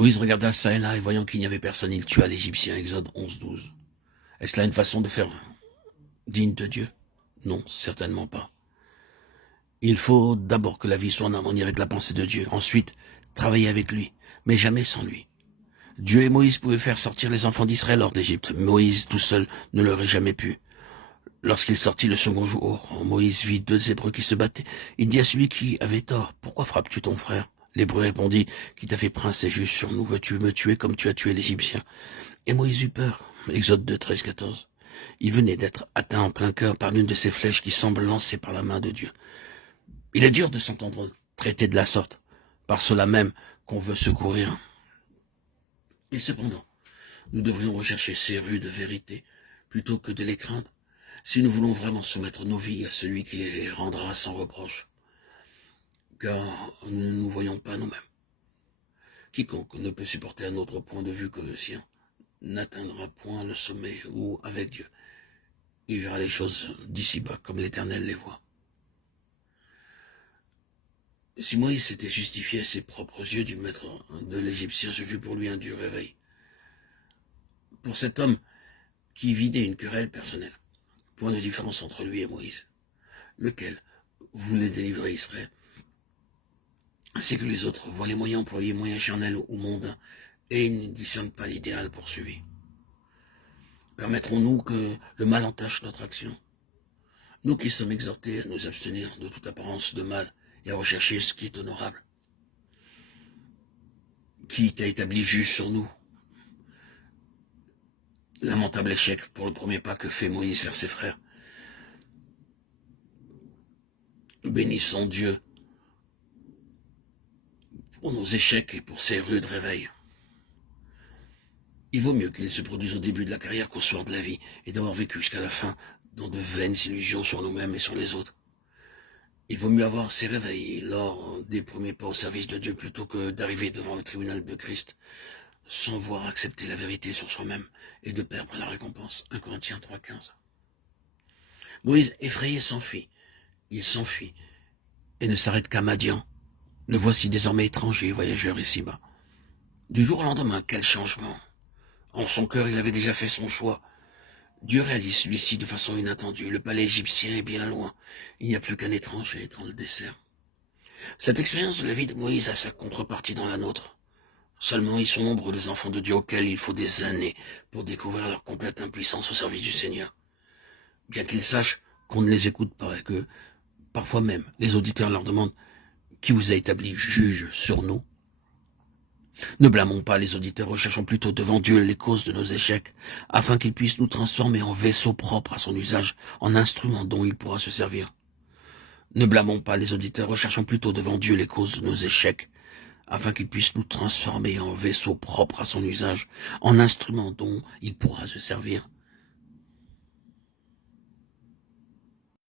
Moïse regarda ça et là, et voyant qu'il n'y avait personne, il tua l'Égyptien. Exode 11:12. Est-ce là une façon de faire digne de Dieu? Non, certainement pas. Il faut d'abord que la vie soit en harmonie avec la pensée de Dieu. Ensuite, travailler avec lui, mais jamais sans lui. Dieu et Moïse pouvaient faire sortir les enfants d'Israël hors d'Égypte. Moïse tout seul ne l'aurait jamais pu. Lorsqu'il sortit le second jour, Moïse vit 2 Hébreux qui se battaient. Il dit à celui qui avait tort, « Pourquoi frappes-tu ton frère ?» L'Hébreu répondit, « Qui t'a fait prince et juge sur nous? Veux-tu me tuer comme tu as tué l'Égyptien ?» Et Moïse eut peur. Exode 2, 13, 14. Il venait d'être atteint en plein cœur par l'une de ces flèches qui semblent lancées par la main de Dieu. Il est dur de s'entendre traiter de la sorte, par cela même qu'on veut secourir. Et cependant, nous devrions rechercher ces rues de vérité plutôt que de les craindre, si nous voulons vraiment soumettre nos vies à celui qui les rendra sans reproche. Car nous ne nous voyons pas nous-mêmes. Quiconque ne peut supporter un autre point de vue que le sien n'atteindra point le sommet où, avec Dieu, il verra les choses d'ici-bas comme l'Éternel les voit. Si Moïse s'était justifié à ses propres yeux du maître de l'Égyptien, ce fut pour lui un dur réveil. Pour cet homme qui vidait une querelle personnelle, point de différence entre lui et Moïse, lequel voulait délivrer Israël, c'est que les autres voient les moyens employés, moyens charnels ou mondains, et ils ne discernent pas l'idéal poursuivi. Permettrons-nous que le mal entache notre action? Nous qui sommes exhortés à nous abstenir de toute apparence de mal et à rechercher ce qui est honorable. Qui t'a établi juge sur nous? Lamentable échec pour le premier pas que fait Moïse vers ses frères. Bénissons Dieu pour nos échecs et pour ses rudes réveils. Il vaut mieux qu'il se produise au début de la carrière qu'au soir de la vie, et d'avoir vécu jusqu'à la fin dans de vaines illusions sur nous-mêmes et sur les autres. Il vaut mieux avoir ces réveils lors des premiers pas au service de Dieu plutôt que d'arriver devant le tribunal de Christ sans voir accepter la vérité sur soi-même et de perdre la récompense. 1 Corinthiens 3,15. Moïse, effrayé, s'enfuit. Il s'enfuit et ne s'arrête qu'à Madian. Le voici désormais étranger et voyageur ici-bas. Du jour au lendemain, quel changement! En son cœur, il avait déjà fait son choix. Dieu réalise celui-ci de façon inattendue. Le palais égyptien est bien loin. Il n'y a plus qu'un étranger dans le désert. Cette expérience de la vie de Moïse a sa contrepartie dans la nôtre. Seulement, ils sont nombreux les enfants de Dieu auxquels il faut des années pour découvrir leur complète impuissance au service du Seigneur. Bien qu'ils sachent qu'on ne les écoute pas et que, parfois même, les auditeurs leur demandent « Qui vous a établi juge sur nous ?» Ne blâmons pas les auditeurs, recherchons plutôt devant Dieu les causes de nos échecs, afin qu'il puisse nous transformer en vaisseaux propres à son usage, en instruments dont il pourra se servir. Ne blâmons pas les auditeurs, recherchons plutôt devant Dieu les causes de nos échecs, afin qu'il puisse nous transformer en vaisseaux propres à son usage, en instruments dont il pourra se servir.